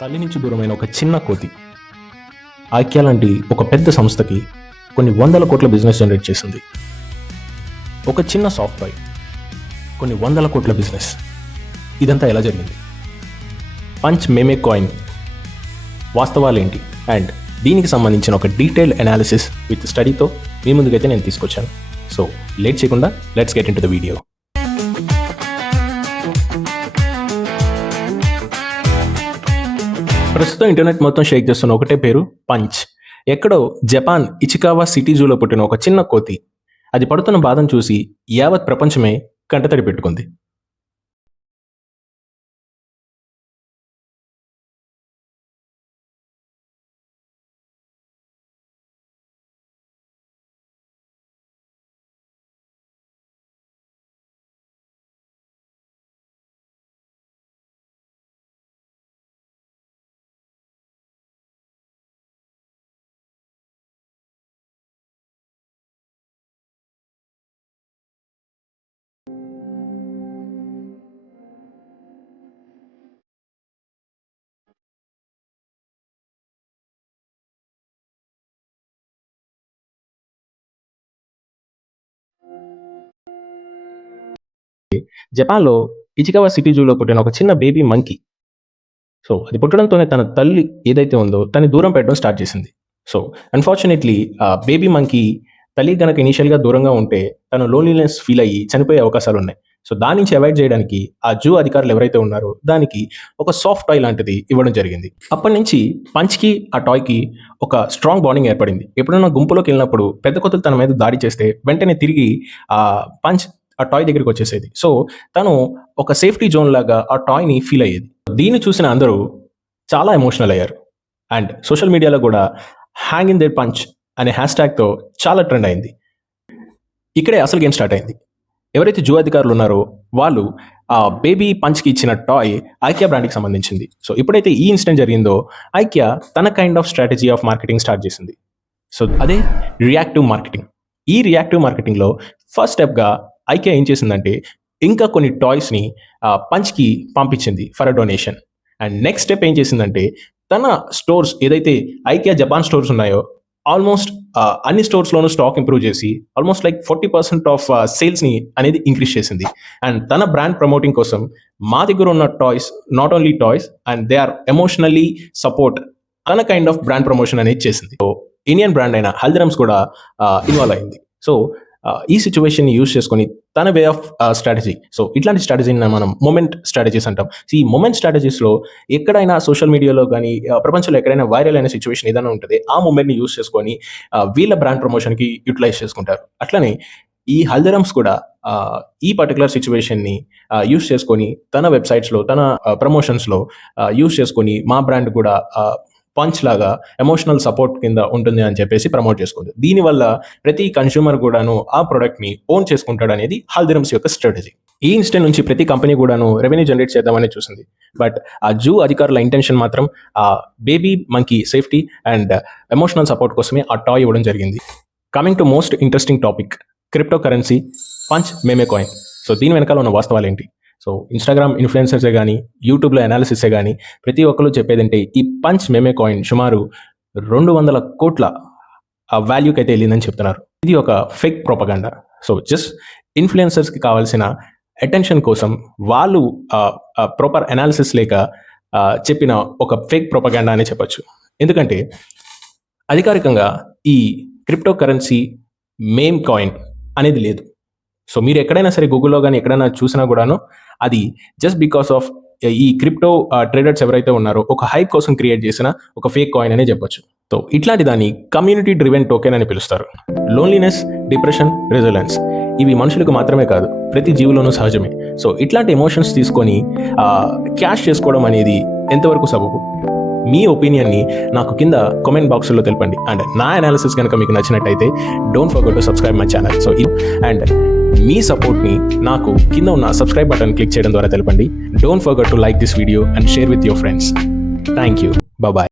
తల్లి నుంచి దూరమైన ఒక చిన్న కోతి ఐక్యా లాంటి ఒక పెద్ద సంస్థకి కొన్ని వందల కోట్ల బిజినెస్ జనరేట్ చేసింది. ఒక చిన్న సాఫ్ట్వేర్ కొన్ని వందల కోట్ల బిజినెస్. ఇదంతా ఎలా జరిగింది? పంచ్ మేమే కాయిన్ వాస్తవాలేంటి అండ్ దీనికి సంబంధించిన ఒక డీటెయిల్డ్ అనాలిసిస్ విత్ స్టడీతో మీ ముందుకైతే నేను తీసుకొచ్చాను. సో లేట్ చేయకుండా let's get in to the video. ప్రస్తుతం ఇంటర్నెట్ మొత్తం షేక్ చేస్తున్న ఒకటే పేరు పంచ్. ఎక్కడో జపాన్ ఇచికావా సిటీ జూలో పుట్టిన ఒక చిన్న కోతి అది పడుతున్న బాధను చూసి యావత్ ప్రపంచమే కంటతడి పెట్టుకుంది. జపాన్లో ఇచికావా సిటీ జూలో పుట్టిన ఒక చిన్న బేబీ మంకీ. సో అది పుట్టడంతోనే తన తల్లి ఏదైతే ఉందో తను దూరం పెట్టడం స్టార్ట్ చేసింది. సో అన్ఫార్చునేట్లీ ఆ బేబీ మంకీ తల్లి కనుక ఇనీషియల్గా దూరంగా ఉంటే తను లోన్లీనెస్ ఫీల్ అయ్యి చనిపోయే అవకాశాలు ఉన్నాయి. సో దాని నుంచి అవాయిడ్ చేయడానికి ఆ జూ అధికారులు ఎవరైతే ఉన్నారో దానికి ఒక సాఫ్ట్ టాయ్ లాంటిది ఇవ్వడం జరిగింది. అప్పటి నుంచి పంచ్కి ఆ టాయ్కి ఒక స్ట్రాంగ్ బాండింగ్ ఏర్పడింది. ఎప్పుడైనా గుంపులోకి వెళ్ళినప్పుడు పెద్ద కొత్తలు తన మీద దాడి చేస్తే వెంటనే తిరిగి ఆ పంచ్ ఆ టాయ్ దగ్గరికి వచ్చేసేది. సో తను ఒక సేఫ్టీ జోన్ లాగా ఆ టాయ్ని ఫీల్ అయ్యేది. దీన్ని చూసిన అందరూ చాలా ఎమోషనల్ అయ్యారు అండ్ సోషల్ మీడియాలో కూడా హ్యాంగ్ ఇన్ దేర్ పంచ్ అనే హ్యాష్ ట్యాగ్తో చాలా ట్రెండ్ అయింది. ఇక్కడే అసలు గేమ్ స్టార్ట్ అయింది. ఎవరైతే జూ అధికారులు ఉన్నారో వాళ్ళు ఆ బేబీ పంచ్కి ఇచ్చిన టాయ్ ఐక్యా బ్రాండ్కి సంబంధించింది. సో ఎప్పుడైతే ఈ ఇన్సిడెంట్ జరిగిందో ఐక్యా తన kind of strategy of marketing start చేసింది. సో అదే రియాక్టివ్ మార్కెటింగ్. ఈ రియాక్టివ్ మార్కెటింగ్లో ఫస్ట్ స్టెప్గా ఐక్యా ఏం చేసిందంటే ఇంకా కొన్ని టాయ్స్ని పంచ్కి పంపించింది for a donation. And next step ఏం చేసిందంటే తన స్టోర్స్ ఏదైతే ఐక్యా జపాన్ స్టోర్స్ ఉన్నాయో ఆల్మోస్ట్ అన్ని స్టోర్స్లోనూ స్టాక్ ఇంప్రూవ్ చేసి ఆల్మోస్ట్ లైక్ 40% ఆఫ్ సేల్స్ని అనేది ఇంక్రీజ్ చేసింది. అండ్ తన బ్రాండ్ ప్రమోటింగ్ కోసం మా దగ్గర ఉన్న toys not only toys and they are emotionally support తన కైండ్ ఆఫ్ బ్రాండ్ ప్రమోషన్ అనేది చేసింది. సో ఇండియన్ బ్రాండ్ అయిన హల్దీరామ్స్ కూడా ఇన్వాల్వ్ అయింది. సో ఈ సిచ్యువేషన్ని యూజ్ చేసుకొని తన వే ఆఫ్ స్ట్రాటజీ. సో ఇట్లాంటి స్ట్రాటజీని మనం మొమెంట్ స్ట్రాటజీస్ అంటాం. సో ఈ మొమెంట్ స్ట్రాటజీస్లో ఎక్కడైనా సోషల్ మీడియాలో కానీ ప్రపంచంలో ఎక్కడైనా వైరల్ అయిన సిచ్యువేషన్ ఏదైనా ఉంటుంది ఆ మూమెంట్ని యూజ్ చేసుకొని వీళ్ళ బ్రాండ్ ప్రమోషన్కి యూటిలైజ్ చేసుకుంటారు. అట్లనే ఈ హల్దీరామ్స్ కూడా ఈ పర్టికులర్ సిచ్యువేషన్ని యూజ్ చేసుకొని తన వెబ్సైట్స్లో తన ప్రమోషన్స్లో యూజ్ చేసుకొని మా బ్రాండ్ కూడా పంచ్ లాగా ఎమోషనల్ సపోర్ట్ కింద ఉంటుంది అని చెప్పేసి ప్రమోట్ చేసుకుంది. దీనివల్ల ప్రతి కన్స్యూమర్ కూడాను ఆ ప్రోడక్ట్ని ఓన్ చేసుకుంటాడు అనేది హల్దీరామ్స్ యొక్క స్ట్రాటజీ. ఈ ఇన్స్టెంట్ నుంచి ప్రతి కంపెనీ కూడాను రెవెన్యూ జనరేట్ చేద్దామని చూసింది. బట్ ఆ జూ అధికారుల ఇంటెన్షన్ మాత్రం ఆ baby monkey safety and emotional support కోసమే ఆ టాయ్ ఇవ్వడం జరిగింది. Coming to most interesting topic, crypto currency punch మేమే కాయిన్. సో దీని వెనకాల ఉన్న వాస్తవాలు ఏంటి? సో ఇన్స్టాగ్రామ్ ఇన్ఫ్లుయెన్సర్సే కానీ యూట్యూబ్లో అనాలిసిసే కానీ ప్రతి ఒక్కరు చెప్పేదంటే ఈ పంచ్ మేమే కాయిన్ సుమారు 200 కోట్ల వాల్యూకి అయితే వెళ్ళిందని చెప్తున్నారు. ఇది ఒక ఫేక్ ప్రొపగండా. సో జస్ట్ ఇన్ఫ్లుయెన్సర్స్కి కావాల్సిన అటెన్షన్ కోసం వాళ్ళు ప్రాపర్ అనాలిసిస్ లేక చెప్పిన ఒక ఫేక్ ప్రొపగండా అనే చెప్పచ్చు. ఎందుకంటే అధికారికంగా ఈ క్రిప్టో కరెన్సీ మేమ్ కాయిన్ అనేది లేదు. సో మీరు ఎక్కడైనా సరే గూగుల్లో కానీ ఎక్కడైనా చూసినా కూడాను అది జస్ట్ బికాస్ ఆఫ్ ఈ క్రిప్టో ట్రేడర్స్ ఎవరైతే ఉన్నారో ఒక హైప్ కోసం క్రియేట్ చేసిన ఒక ఫేక్ కాయిన్ అనే చెప్పొచ్చు. సో ఇట్లాంటి దాన్ని కమ్యూనిటీ డ్రివెన్ టోకెన్ అని పిలుస్తారు. లోన్లీనెస్, డిప్రెషన్, రెసిలెన్స్ ఇవి మనుషులకు మాత్రమే కాదు ప్రతి జీవులోనూ సహజమే. సో ఇట్లాంటి ఎమోషన్స్ తీసుకొని క్యాష్ చేసుకోవడం అనేది ఎంతవరకు సబబు? మీ ఒపీనియన్ని నాకు కింద కామెంట్ బాక్స్లో తెలపండి. అండ్ నా అనాలిసిస్ కనుక మీకు నచ్చినట్టయితే don't forget to subscribe my channel. So and మీ సపోర్ట్ని నాకు కింద ఉన్న సబ్స్క్రైబ్ బటన్ క్లిక్ చేయడం ద్వారా తెలపండి. Don't forget to like this video and share with your friends. Thank you. Bye.